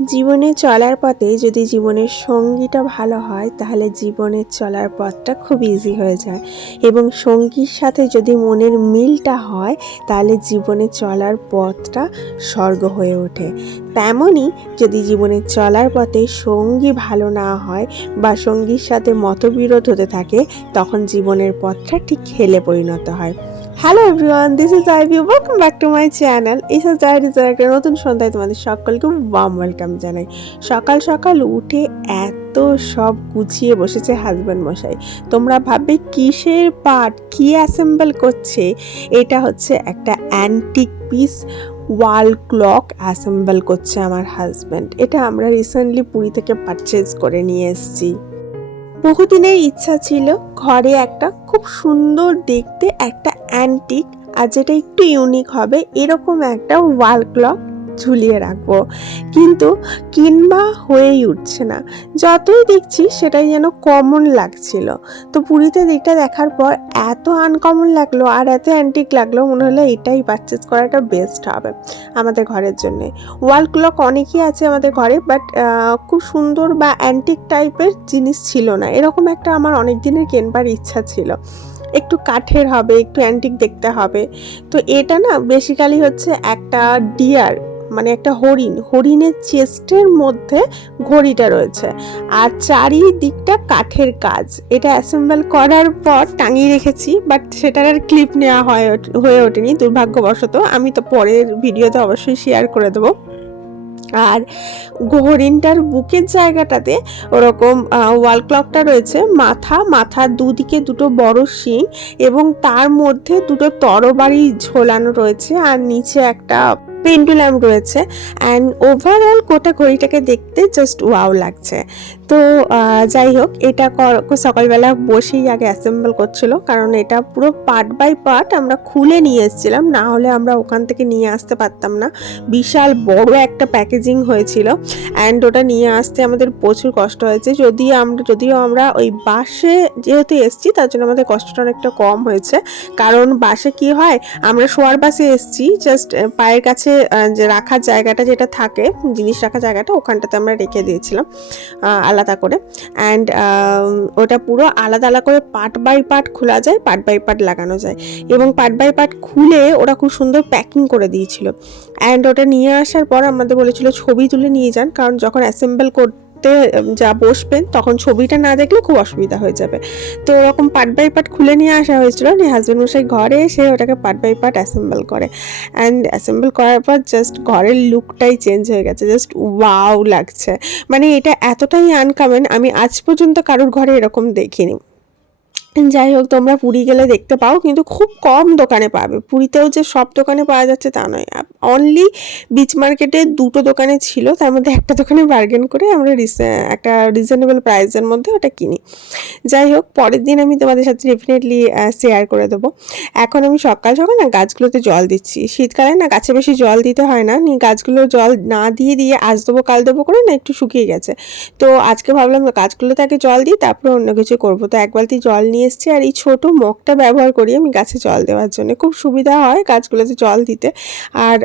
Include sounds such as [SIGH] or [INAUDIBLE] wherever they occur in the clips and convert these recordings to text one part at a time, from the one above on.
জীবনে চলার পথে যদি জীবনের সঙ্গীটা ভালো হয়, তাহলে জীবনের চলার পথটা খুব ইজি হয়ে যায়। এবং সঙ্গীর সাথে যদি মনের মিলটা হয়, তাহলে জীবনে চলার পথটা স্বর্গ হয়ে ওঠে। তেমনই যদি জীবনে চলার পথে সঙ্গী ভালো না হয় বা সঙ্গীর সাথে মতবিরোধ হতে থাকে, তখন জীবনের পথটা ঠিক খেলে পরিণত হয়। Hello everyone this is Ivy welcome back to my channel এসব ডায়েরিজের একটা নতুন সন্ধ্যায় তোমাদের সকলকে ওয়ার্ম ওয়েলকাম জানাই। সকাল সকাল উঠে এত সব গুছিয়ে বসেছে হাজব্যান্ড মশাই। তোমরা ভাববে কিসের পার্ট কি অ্যাসেম্বল করছে? এটা হচ্ছে একটা antique piece wall clock assemble করছে আমার হাজব্যান্ড এটা আমরা রিসেন্টলি পুরী থেকে পারচেজ করে নিয়ে এসেছি। বহুদিনের ইচ্ছা ছিল ঘরে একটা খুব সুন্দর দেখতে একটা অ্যান্টিক আর যেটা একটু ইউনিক হবে, এরকম একটা ওয়াল ক্লক ঝুলিয়ে রাখব। কিন্তু কিনবা হয়েই উঠছে না। যতই দেখছি সেটাই যেন কমন লাগছিল। তো পুরীতে দিকটা দেখার পর এত আনকমন লাগল আর এত অ্যান্টিক লাগল, মনে হলো এটাই পারচেস করাটা বেস্ট হবে আমাদের ঘরের জন্যে। ওয়াল ক্লক অনেকই আছে আমাদের ঘরে বাট খুব সুন্দর বা অ্যান্টিক টাইপের জিনিস ছিল না। এরকম একটা আমার অনেক দিনের কেনবার ইচ্ছা ছিল। একটু কাঠের হবে, একটু অ্যান্টিক দেখতে হবে। তো এটা না বেসিক্যালি হচ্ছে একটা ডিয়ার মানে একটা হরিণ, হরিণের চেস্টের মধ্যে ঘড়িটা রয়েছে। আর চারিদিকটা কাঠের কাজ। এটা অ্যাসেম্বল করার পর টাঙিয়ে রেখেছি, বাট সেটার আর ক্লিপ নেওয়া হয় হয়ে ওঠেনি, দুর্ভাগ্যবশত। আমি তো পরের ভিডিওতে অবশ্যই শেয়ার করে দেবো। আর হরিণটার বুকের জায়গাটাতে ওরকম ওয়াল ক্লকটা রয়েছে, মাথা মাথার দুদিকে দুটো বড় শিং এবং তার মধ্যে দুটো তরবারি ঝোলানো রয়েছে, আর নিচে একটা পেন্ডুলাম রয়েছে অ্যান্ড ওভারঅল কোটা ঘড়িটাকে দেখতে জাস্ট ওয়াও লাগছে। তো যাই হোক এটা সকালবেলা বসেই আগে অ্যাসেম্বল করছিল। কারণ এটা পুরো পার্ট বাই পার্ট আমরা খুলে নিয়ে এসেছিলাম। না হলে আমরা ওখান থেকে নিয়ে আসতে পারতাম না। বিশাল বড় একটা প্যাকেজিং হয়েছিল। অ্যান্ড ওটা নিয়ে আসতে আমাদের প্রচুর কষ্ট হয়েছে। যদি আমরা যদিও আমরা ওই বাসে যেহেতু এসেছি তার জন্য আমাদের কষ্টটা অনেকটা কম হয়েছে। কারণ বাসে কি হয় আমরা শোয়ার বাসে এসেছি। জাস্ট পায়ের কাছে রাখার জায়গাটা যেটা থাকে জিনিস রাখার জায়গাটা ওখানটাতে আমরা রেখে দিয়েছিলাম। আহ, আলাদা করে। অ্যান্ড ওটা পুরো আলাদা আলাদা করে পার্ট বাই পার্ট খোলা যায় পার্ট বাই পার্ট লাগানো যায়। এবং পার্ট বাই পার্ট খুলে ওরা খুব সুন্দর প্যাকিং করে দিয়েছিল। অ্যান্ড ওটা নিয়ে আসার পর আমাদের বলেছিল ছবি তুলে নিয়ে যান, কারণ যখন অ্যাসেম্বল করতে উম, যা বসবেন তখন ছবিটা না দেখলে খুব অসুবিধা হয়ে যাবে। তো ওরকম পার্ট বাই পার্ট খুলে নিয়ে আসা হয়েছিল। নিয়ে হাজব্যান্ড মশাই ঘরে এসে ওটাকে পার্ট বাই পার্ট অ্যাসেম্বল করে। অ্যান্ড অ্যাসেম্বল করার পর জাস্ট ঘরের লুকটাই চেঞ্জ হয়ে গেছে। জাস্ট ওয়াও লাগছে। মানে এটা এতটাই আনকামেন আমি আজ পর্যন্ত কারোর ঘরে এরকম দেখিনি। যাই হোক, তোমরা পুরী গেলে দেখতে পাও, কিন্তু খুব কম দোকানে পাবে। পুরীতেও যে সব দোকানে পাওয়া যাচ্ছে তা নয়। অনলি বিচ মার্কেটে দুটো দোকানে ছিল, তার মধ্যে একটা দোকানে বার্গেন করে আমরা একটা রিজনেবল প্রাইসের মধ্যে ওটা কিনি। যাই হোক, পরের দিন আমি তোমাদের সাথে ডেফিনেটলি শেয়ার করে দেবো। এখন আমি সকাল সকাল না গাছগুলোতে জল দিচ্ছি। শীতকালে না গাছে বেশি জল দিতে হয় না, নিয়ে গাছগুলো জল না দিয়ে দিয়ে আজ দেবো, কাল দেবো করে না একটু শুকিয়ে গেছে। তো আজকে ভাবলাম গাছগুলোতে আগে জল দিই, তারপরে অন্য কিছু করব। তো এক বালতি জল নিয়ে এসেছি আর এই ছোটো মগটা ব্যবহার করি আমি গাছে জল দেওয়ার জন্য। খুব সুবিধা হয় গাছগুলোতে জল দিতে। আর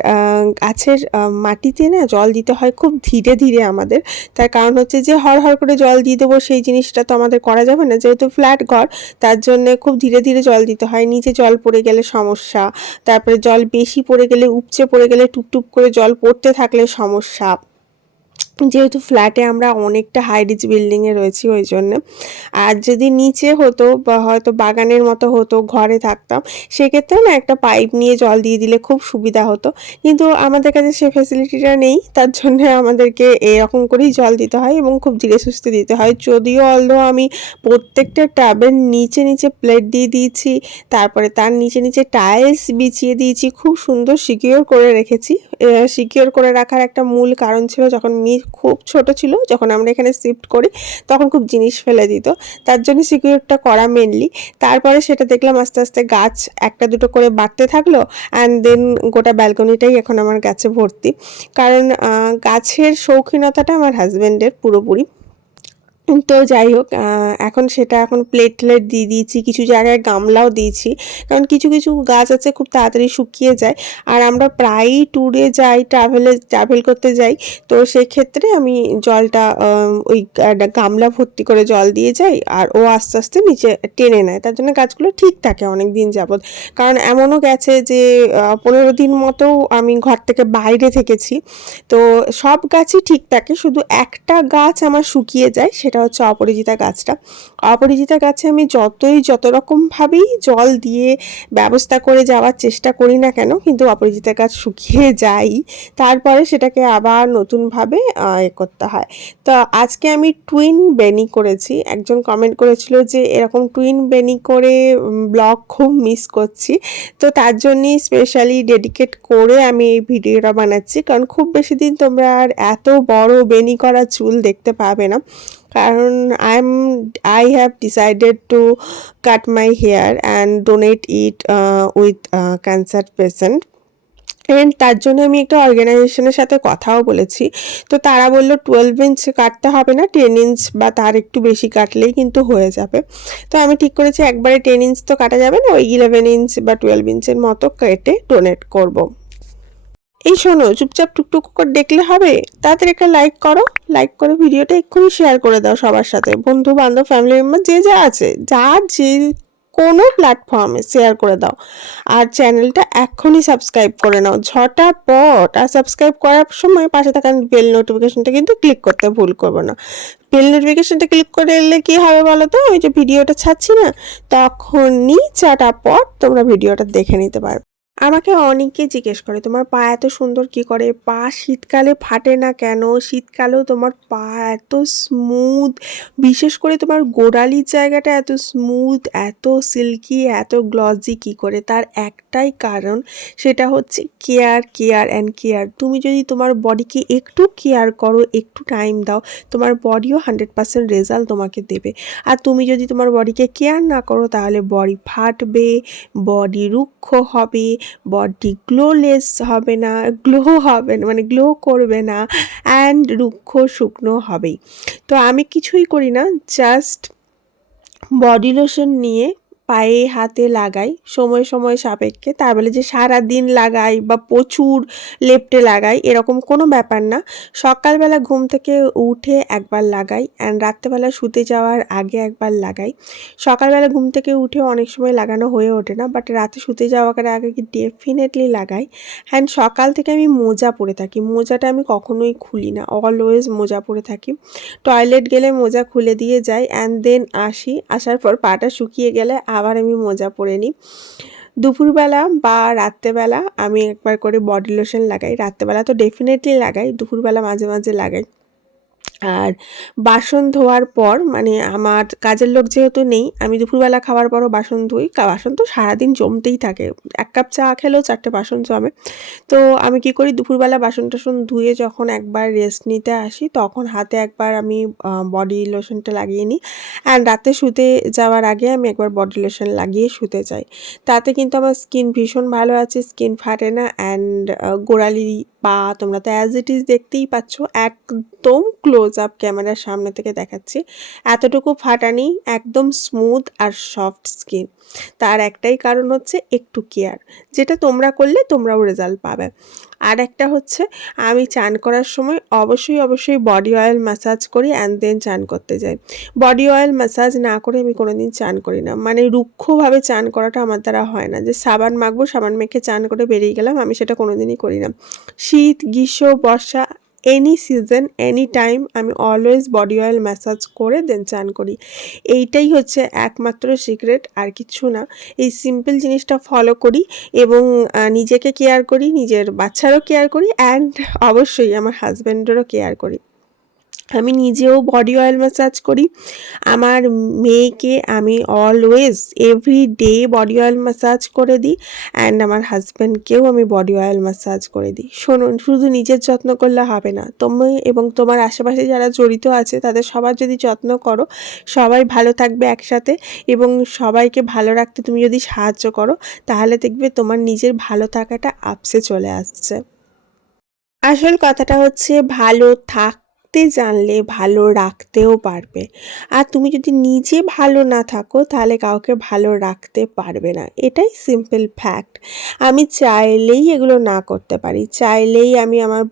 গাছের মাটিতে না জল দিতে হয় খুব ধীরে ধীরে আমাদের। তার কারণ হচ্ছে যে হর হর করে জল দিয়ে দেবো সেই জিনিসটা তো আমাদের করা যাবে না। যেহেতু ফ্ল্যাট ঘর, তার জন্য খুব ধীরে ধীরে জল দিতে হয়। নিচে জল পড়ে গেলে সমস্যা। তারপরে জল বেশি পড়ে গেলে, উপচে পড়ে গেলে টুপটুপ করে জল পড়তে থাকলে সমস্যা। যেহেতু ফ্ল্যাটে আমরা অনেকটা হাই রিচ বিল্ডিংয়ে রয়েছি, ওই জন্য। আর যদি নিচে হতো বা হয়তো বাগানের মতো হতো, ঘরে থাকতাম সেক্ষেত্রে না একটা পাইপ নিয়ে জল দিয়ে দিলে খুব সুবিধা হতো। কিন্তু আমাদের কাছে সে ফেসিলিটিটা নেই, তার জন্য আমাদেরকে এরকম করেই জল দিতে হয় এবং খুব ধীরে সুস্থে দিতে হয়। যদিও অলদো আমি প্রত্যেকটা ট্যাবের নিচে নিচে প্লেট দিয়ে দিয়েছি, তারপরে তার নিচে নিচে টাইলস বিছিয়ে দিয়েছি, খুব সুন্দর সিকিওর করে রেখেছি। সিকিওর করে রাখার একটা মূল কারণ ছিল যখন মি খুব ছোট ছিল, যখন আমরা এখানে শিফট করি, তখন খুব জিনিস ফেলে দিত। তার জন্য সিকিউরটা করা মেনলি তারপরে সেটা দেখলাম আস্তে আস্তে গাছ একটা দুটো করে বাড়তে থাকল অ্যান্ড দেন গোটা ব্যালকনিটাই এখন আমার গাছে ভর্তি। কারণ গাছের শৌখিনতাটা আমার হাজব্যান্ডের পুরোপুরি। তো যাই হোক এখন সেটা এখন প্লেট প্লেট দিয়ে দিয়েছি, কিছু জায়গায় গামলাও দিয়েছি, কারণ কিছু কিছু গাছ আছে খুব তাড়াতাড়ি শুকিয়ে যায়, আর আমরা প্রায়ই ট্যুরে যাই ট্রাভেলে ট্রাভেল করতে যাই, তো সেক্ষেত্রে আমি জলটা ওই গামলা ভর্তি করে জল দিয়ে যাই, আর ও আস্তে আস্তে নিচে টেনে নেয়, তার জন্য গাছগুলো ঠিক থাকে অনেক দিন যাবৎ, কারণ এমনও গেছে যে পনেরো দিন মতো আমি ঘর থেকে বাইরে থেকেছি, তো সব গাছই ঠিক থাকে, শুধু একটা গাছ আমার শুকিয়ে যায়, সেটা হচ্ছে অপরাজিতা গাছটা। অপরাজিতা গাছে আমি যতই যত রকমভাবেই জল দিয়ে ব্যবস্থা করে যাওয়ার চেষ্টা করি না কেন, কিন্তু অপরাজিতা গাছ শুকিয়ে যাই, তারপরে সেটাকে আবার নতুনভাবে এ করতে হয়। তো আজকে আমি টুইন বেনি করেছি। একজন কমেন্ট করেছিল যে, এরকম টুইন বেনি করে ব্লগ খুব মিস করছি। তো তার জন্যই স্পেশালি ডেডিকেট করে আমি এই ভিডিওটা বানাচ্ছি। কারণ খুব বেশি দিন তোমরা আর এত বড় বেনি করা চুল দেখতে পাবে না। কারণ I am I have decided to cut my hair and donate it with cancer patient and তার জন্য আমি একটা অর্গানাইজেশনের সাথে কথাও বলেছি। তো তারা বলল টুয়েলভ ইঞ্চ কাটতে হবে না টেন ইঞ্চ বা তার একটু বেশি কাটলেই কিন্তু হয়ে যাবে। তো আমি ঠিক করেছি, একবারে টেন ইঞ্চ তো কাটা যাবে না, ওই ইলেভেন ইঞ্চ বা টুয়েলভ ইঞ্চের মতো কেটে ডোনেট করব। এই শোনো, চুপচাপ টুকটুক করে দেখলে হবে? তাড়াতাড়ি একটা লাইক করো লাইক করে ভিডিওটা এক্ষুনি শেয়ার করে দাও সবার সাথে। বন্ধু, বান্ধব ফ্যামিলি মেম্বার যে যা আছে যার যে কোনো প্ল্যাটফর্মে শেয়ার করে দাও। আর চ্যানেলটা এক্ষুনি সাবস্ক্রাইব করে নাও, ঝটাপট। আর সাবস্ক্রাইব করার সময় পাশে থাকা বেল নোটিফিকেশনটা কিন্তু ক্লিক করতে ভুল করব না। বেল নোটিফিকেশনটা ক্লিক করে এলে কী হবে বলো তো? ওই যে ভিডিওটা ছাড়ছি না? তখনই চাটাপট তোমরা ভিডিওটা দেখে নিতে পারবে। আমাকে অনেকে জিজ্ঞেস করে, তোমার পা এত সুন্দর কি করে? পা শীতকালে ফাটে না কেন? শীতকালেও তোমার পা এত স্মুথ বিশেষ করে তোমার গোড়ালির জায়গাটা এত স্মুথ এত সিল্কি এত গ্লজি কি করে? তার একটাই কারণ সেটা হচ্ছে কেয়ার কেয়ার অ্যান্ড কেয়ার তুমি যদি তোমার বডিকে একটু কেয়ার করো, একটু টাইম দাও, তোমার বডিও হান্ড্রেড পার্সেন্ট রেজাল্ট তোমাকে দেবে। আর তুমি যদি তোমার বডিকে কেয়ার না করো, তাহলে বডি ফাটবে বডি রুক্ষ হবে। বডি গ্লোলেস হবে না গ্লো হবে না মানে গ্লো করবে না অ্যান্ড রুক্ষ শুকনো হবেই। তো আমি কিছুই করি না জাস্ট বডি লোশন নিয়ে পায়ে হাতে লাগাই, সময় সময় সাপেক্ষে। তার বলে যে সারা দিন লাগাই বা প্রচুর লেপটে লাগাই, এরকম কোনো ব্যাপার না। সকালবেলা ঘুম থেকে উঠে একবার লাগাই অ্যান্ড রাত্রেবেলা শুতে যাওয়ার আগে একবার লাগাই। সকালবেলা ঘুম থেকে উঠে অনেক সময় লাগানো হয়ে ওঠে না বাট রাতে শুতে যাওয়ার আগে কি ডেফিনেটলি লাগাই। অ্যান্ড সকাল থেকে আমি মোজা পরে থাকি। মোজাটা আমি কখনোই খুলি না অলওয়েজ মোজা পরে থাকি। টয়লেট গেলে মোজা খুলে দিয়ে যাই অ্যান্ড দেন আসি। আসার পর পাটা শুকিয়ে গেলে আবার আমি মজা পরে নিই। দুপুরবেলা বা রাত্রেবেলা আমি একবার করে বডি লোশন লাগাই। রাত্রেবেলা তো ডেফিনেটলি লাগাই, দুপুরবেলা মাঝে মাঝে লাগাই। আর বাসন ধোয়ার পর মানে আমার কাজের লোক যেহেতু নেই, আমি দুপুরবেলা খাওয়ার পরও বাসন ধুই। বাসন তো সারাদিন জমতেই থাকে। এক কাপ চা খেলেও চারটে বাসন জমে। তো আমি কি করি, দুপুরবেলা বাসন টাসন ধুয়ে যখন একবার রেস্ট নিতে আসি, তখন হাতে একবার আমি বডি লোশনটা লাগিয়ে নিই। অ্যান্ড রাতে শুতে যাওয়ার আগে আমি একবার বডি লোশন লাগিয়ে শুতে যাই। তাতে কিন্তু আমার স্কিন ভীষণ ভালো আছে স্কিন ফাটে না অ্যান্ড গোড়ালি পা তোমরা তো অ্যাজ ইট ইজ দেখতেই পাচ্ছ, একদম ক্লোজ আপ ক্যামেরার সামনে থেকে দেখাচ্ছি। এতটুকু ফাটানি, একদম স্মুথ আর সফট স্কিন। তার একটাই কারণ হচ্ছে একটু কেয়ার, যেটা তোমরা করলে তোমরাও রেজাল্ট পাবে। আর একটা হচ্ছে, আমি চান করার সময় অবশ্যই অবশ্যই বডি অয়েল ম্যাসাজ করি অ্যান্ড দেন চান করতে যাই। বডি অয়েল ম্যাসাজ না করে আমি কোনোদিন চান করি না। মানে রুক্ষভাবে চান করাটা আমার দ্বারা হয় না। যে সাবান মাখবো, সাবান মেখে চান করে বেরিয়ে গেলাম, আমি সেটা কোনোদিনই করি না। শীত, গ্রীষ্ম, বর্ষা এনি সিজন এনি টাইম আমি অলওয়েজ বডি অয়েল ম্যাসাজ করে দেন চান করি। এইটাই হচ্ছে একমাত্র সিক্রেট আর কিছু না। এই সিম্পল জিনিসটা ফলো করি এবং নিজেকে কেয়ার করি, নিজের বাচ্চারও কেয়ার করি অ্যান্ড অবশ্যই আমার হাজব্যান্ডেরও কেয়ার করি। আমি নিজেও বডি অয়েল ম্যাসাজ করি। আমার মেয়েকে আমি always every day body oil massage করে দিই অ্যান্ড আমার হাজব্যান্ডকেও আমি বডি অয়েল ম্যাসাজ করে দিই। শোনুন, শুধু নিজের যত্ন করলে হবে না। তুমি এবং তোমার আশেপাশে যারা জড়িত আছে, তাদের সবার যদি যত্ন করো, সবাই ভালো থাকবে একসাথে এবং সবাইকে ভালো রাখতে তুমি যদি সাহায্য করো, তাহলে দেখবে তোমার নিজের ভালো থাকাটা আপসে চলে আসছে। আসল কথাটা হচ্ছে, ভালো থাক রাখতে জানলে ভালো রাখতেও পারবে। আর তুমি যদি নিজে ভালো না থাকো, তাহলে কাউকে ভালো রাখতে পারবে না। এটাই সিম্পল ফ্যাক্ট আমি চাইলেই এগুলো না করতে পারি। চাইলেই আমি আমার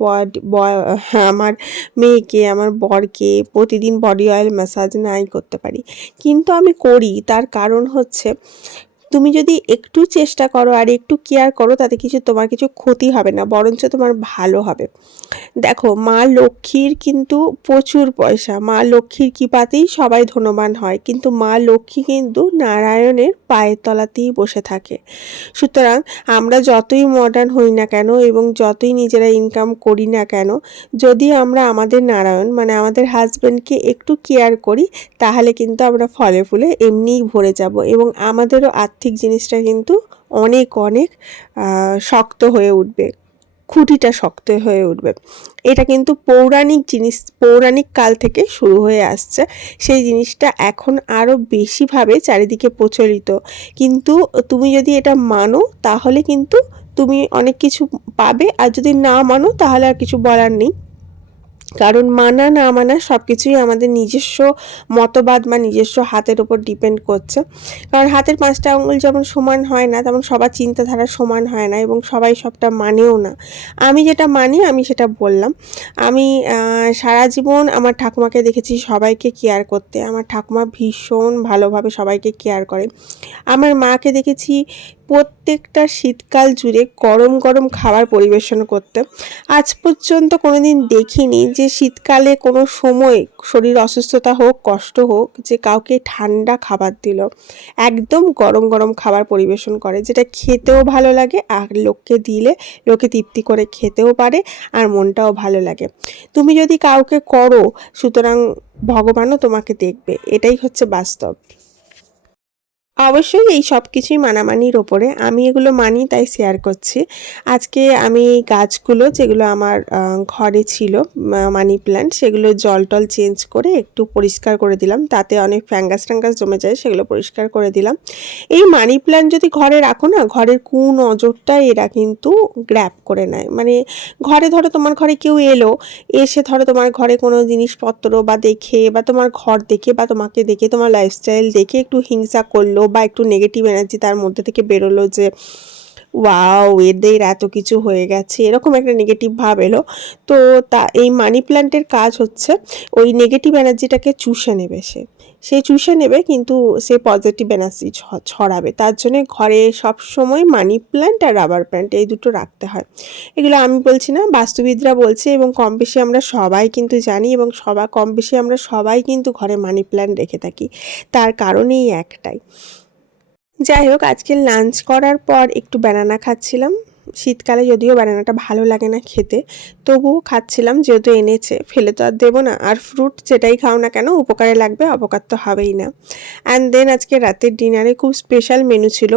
আমার মেয়েকে, আমার বরকে প্রতিদিন বডি অয়েল ম্যাসাজ নাই করতে পারি। কিন্তু আমি করি। তার কারণ হচ্ছে তুমি যদি একটু চেষ্টা করো আর একটু কেয়ার করো, তাতে কিছু তোমার কিছু ক্ষতি হবে না, বরঞ্চ তোমার ভালো হবে। দেখো, মা লক্ষ্মীর কিন্তু প্রচুর পয়সা। মা লক্ষ্মীর কৃপাতেই সবাই ধনবান হয়, কিন্তু মা লক্ষ্মী কিন্তু নারায়ণের পায়ের তলাতেই বসে থাকে। সুতরাং আমরা যতই মডার্ন হই না কেন এবং যতই নিজেরা ইনকাম করি না কেন, যদি আমরা আমাদের নারায়ণ মানে আমাদের হাজব্যান্ডকে একটু কেয়ার করি, তাহলে কিন্তু আমরা ফলে ফুলে এমনিই ভরে যাব এবং আমাদেরও আর্থিক জিনিসটা কিন্তু অনেক অনেক শক্ত হয়ে উঠবে। খুঁটিটা শক্ত হয়ে উঠবে। এটা কিন্তু পৌরাণিক জিনিস, পৌরাণিক কাল থেকে শুরু হয়ে আসছে। সেই জিনিসটা এখন আরও বেশিভাবে চারিদিকে প্রচলিত। কিন্তু তুমি যদি এটা মানো, তাহলে কিন্তু তুমি অনেক কিছু পাবে। আর যদি না মানো, তাহলে আর কিছু বলার নেই। কারণ মানা, না মানা সব কিছুই আমাদের নিজস্ব মতবাদ বা নিজস্ব হাতের ওপর ডিপেন্ড করছে। কারণ হাতের পাঁচটা আঙুল যেমন সমান হয় না, তেমন সবার চিন্তাধারা সমান হয় না এবং সবাই সবটা মানেও না। আমি যেটা মানি, আমি সেটা বললাম। আমি সারা জীবন আমার ঠাকুমাকে দেখেছি সবাইকে কেয়ার করতে। আমার ঠাকুমা ভীষণ ভালোভাবে সবাইকে কেয়ার করে। আমার মাকে দেখেছি প্রত্যেকটা শীতকাল জুড়ে গরম গরম খাবার পরিবেশন করতে। আজ পর্যন্ত কোনো দিন দেখিনি যে শীতকালে কোনো সময় শরীর অসুস্থতা হোক, কষ্ট হোক, যে কাউকে ঠান্ডা খাবার দিল। একদম গরম গরম খাবার পরিবেশন করে, যেটা খেতেও ভালো লাগে আর লোককে দিলে লোকে তৃপ্তি করে খেতেও পারে আর মনটাও ভালো লাগে। তুমি যদি কাউকে করো, সুতরাং ভগবানও তোমাকে দেখবে। এটাই হচ্ছে বাস্তব। অবশ্যই এই সব কিছুই মানামানির ওপরে। আমি এগুলো মানি, তাই শেয়ার করছি। আজকে আমি এই গাছগুলো যেগুলো আমার ঘরে ছিল মানি প্ল্যান্ট সেগুলো জল টল চেঞ্জ করে একটু পরিষ্কার করে দিলাম। তাতে অনেক ফ্যাঙ্গাস ট্যাঙ্গাস জমে যায়, সেগুলো পরিষ্কার করে দিলাম। এই মানি প্ল্যান্ট যদি ঘরে রাখো না, ঘরের কু নজরটা এরা কিন্তু গ্র্যাপ করে নেয়। মানে ঘরে ধরো তোমার ঘরে কেউ এলো, এসে ধরো তোমার ঘরে কোনো জিনিসপত্র বা দেখে বা তোমার ঘর দেখে বা তোমাকে দেখে, তোমার লাইফস্টাইল দেখে একটু হিংসা করল বা একটু নেগেটিভ এনার্জি তার মধ্যে থেকে বেরোলো যে ওয়াও এদের এত কিছু হয়ে গেছে। এরকম একটা নেগেটিভ ভাব এলো। তো তা, এই মানি প্ল্যান্টের কাজ হচ্ছে, ওই নেগেটিভ এনার্জিটাকে চুষে নেবে সে। সে চুষে নেবে, কিন্তু সে পজিটিভ এনার্জি ছড়াবে। তার জন্য ঘরে সব সময় মানি প্ল্যান্ট আর রাবার প্ল্যান্ট এই দুটো রাখতে হয়। এগুলো আমি বলছি না, বাস্তুবিদরা বলছে এবং কম বেশি আমরা সবাই কিন্তু জানি এবং সবাই কম বেশি আমরা সবাই কিন্তু ঘরে মানি প্ল্যান্ট রেখে থাকি। তার কারণেই একটাই। যাই হোক আজকে লাঞ্চ করার পর একটু ব্যানানা খাচ্ছিলাম। শীতকালে যদিও ব্যানানাটা ভালো লাগে না খেতে, তবুও খাচ্ছিলাম যেহেতু এনেছে। ফেলে তো আর দেবো না। আর ফ্রুট যেটাই খাও না কেন, উপকারে লাগবে, অপকার তো হবেই না। অ্যান্ড দেন আজকে রাতের ডিনারে খুব স্পেশাল মেনু ছিল।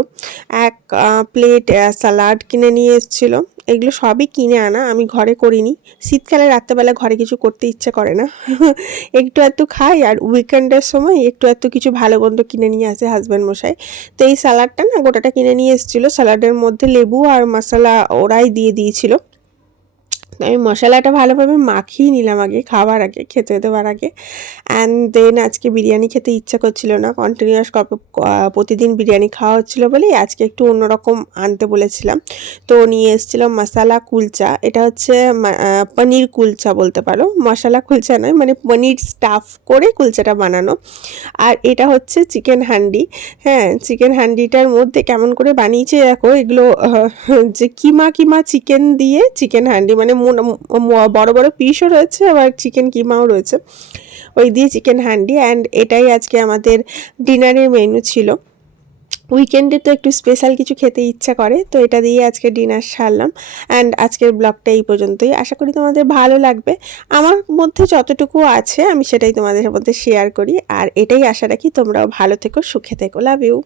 এক প্লেট স্যালাড কিনে নিয়ে এসেছিল। এগুলো সবই কিনে আনা, আমি ঘরে করিনি। শীতকালে রাত্রেবেলা ঘরে কিছু করতে ইচ্ছে করে না। [LAUGHS] একটু একটু খাই আর উইকেন্ডের সময় একটু একটু কিছু ভালো গন্ধ কিনে নিয়ে আসে হাজব্যান্ড মশাই। তো এই স্যালাডটা না গোটাটা কিনে নিয়ে এসেছিল। স্যালাডের মধ্যে লেবু আর মশলা ওরাই দিয়ে দিয়েছিল। আমি মশলাটা ভালোভাবে মাখিয়ে নিলাম আগে খাবার আগে, খেতে দেওয়ার আগে। অ্যান্ড দেন আজকে বিরিয়ানি খেতে ইচ্ছা করছিল না কন্টিনিউয়াস কপ প্রতিদিন বিরিয়ানি খাওয়া হচ্ছিল বলেই আজকে একটু অন্যরকম আনতে বলেছিলাম। তো নিয়ে এসেছিলাম মশালা কুলচা, এটা হচ্ছে পনির কুলচা বলতে পারো। মশলা কুলচা নয় মানে পনির স্টাফ করে কুলচাটা বানানো। আর এটা হচ্ছে চিকেন হান্ডি। হ্যাঁ চিকেন হান্ডিটার মধ্যে কেমন করে বানিয়েছে দেখো, এগুলো যে কিমা কিমা চিকেন দিয়ে চিকেন হান্ডি মানে বড় বড় পিসও রয়েছে, আবার চিকেন কিমাও রয়েছে। ওই দিয়ে চিকেন হ্যান্ডি অ্যান্ড এটাই আজকে আমাদের ডিনারের মেনু ছিল। উইকেন্ডে তো একটু স্পেশাল কিছু খেতে ইচ্ছা করে, তো এটা দিয়ে আজকে ডিনার সারলাম। অ্যান্ড আজকের ব্লগটা এই পর্যন্তই। আশা করি তোমাদের ভালো লাগবে। আমার মধ্যে যতটুকু আছে, আমি সেটাই তোমাদের মধ্যে শেয়ার করি। আর এটাই আশা রাখি তোমরাও ভালো থেকো, সুখে থেকো। Love you